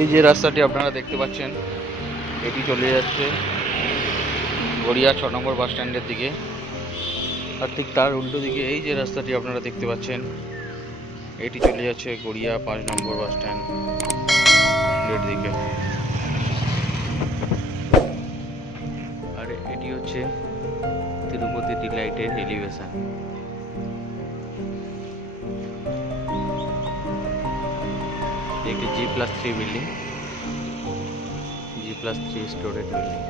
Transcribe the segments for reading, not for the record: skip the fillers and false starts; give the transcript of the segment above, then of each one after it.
এই যে রাস্তাটি আপনারা দেখতে পাচ্ছেন, এটি চলে যাচ্ছে গড়িয়া 6 নম্বর বাস স্ট্যান্ডের দিকে। আর ঠিক তার উল্টো দিকে এই যে রাস্তাটি আপনারা দেখতে পাচ্ছেন, এটি চলে যাচ্ছে গড়িয়া 5 নম্বর বাস স্ট্যান্ডের দিকে। আর এটি হচ্ছে তিরুপতি ডিলাইটের এলিভেশন। একটি G+3 building, G+3 storage building.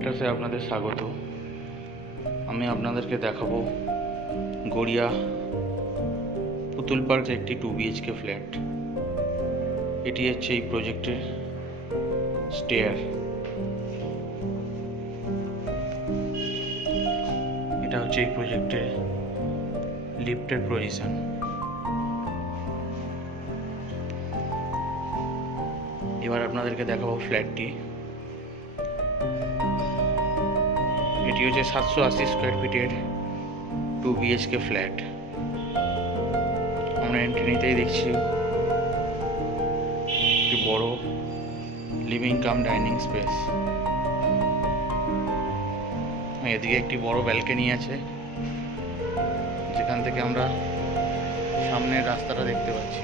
এটাতে আপনাদের স্বাগত। আমি আপনাদেরকে দেখাবো গড়িয়া পুতুল পার্কের একটি 2 BHK ফ্ল্যাট। এটি হচ্ছে এই প্রজেক্টের স্টেয়ার। এটা হচ্ছে এই প্রজেক্টের লিফটের পজিশন। এবার আপনাদেরকে দেখাবো ফ্ল্যাটটি। এটি হচ্ছে 780 স্কোয়ার ফিটের 2 BHK ফ্ল্যাট। আমরা এন্ট্রি নিতেই দেখছি একটি বড় লিভিং কাম ডাইনিং স্পেস। এদিকে একটি বড় ব্যালকনি আছে, যেখান থেকে আমরা সামনের রাস্তাটা দেখতে পাচ্ছি।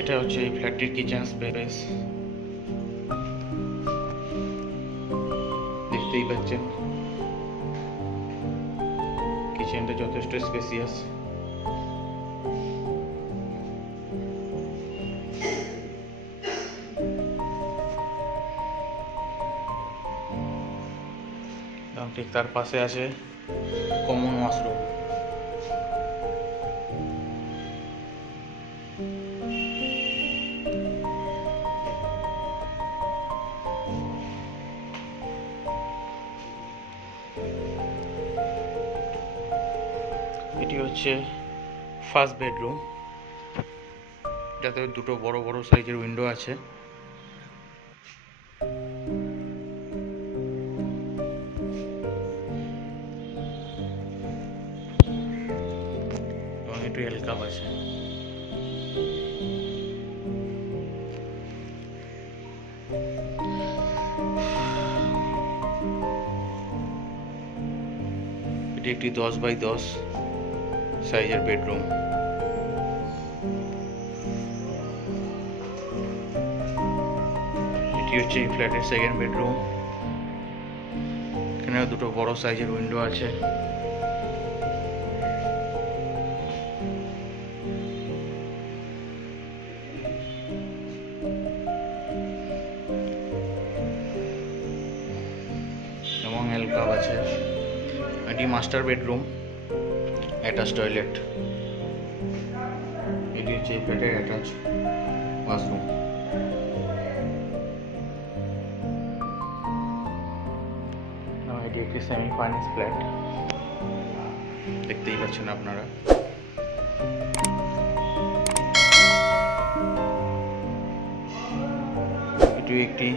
এটা হচ্ছে এই ফ্ল্যাটটির কিচেন স্পেস। দেখতেই পাচ্ছেন কিচেনটা যথেষ্ট স্পেসিয়াস। ঠিক তার পাশে আছে কমন ওয়াশরুম। এটি হচ্ছে ফার্স্ট বেডরুম, যাতে দুটো বড় বড় সাইজের উইন্ডো আছে। এবং একটু এলকাপ আছে। এটি একটি 10x10 সাইজের বেডরুম। এটি হচ্ছে এই ফ্ল্যাটের সেকেন্ড বেডরুম। এখানে দুটো বড় সাইজের উইন্ডো আছে। এবং এলকাপ আছে। এটি মাস্টার বেডরুম, অ্যাটাচ টয়লেট। এটি হচ্ছে এই ফ্ল্যাটের অ্যাটাচ ওয়াশরুম। এটি একটি সেমি ফার্নিশ ফ্ল্যাট, দেখতেই পাচ্ছেন আপনারা। এটি একটি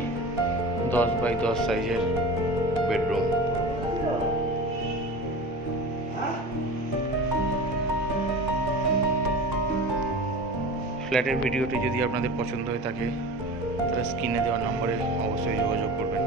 10x10 সাইজের বেডরুম। ফ্ল্যাটের ভিডিওটি যদি আপনাদের পছন্দ হয়ে থাকে, তাহলে স্ক্রিনে দেওয়া নম্বরে অবশ্যই যোগাযোগ করবেন।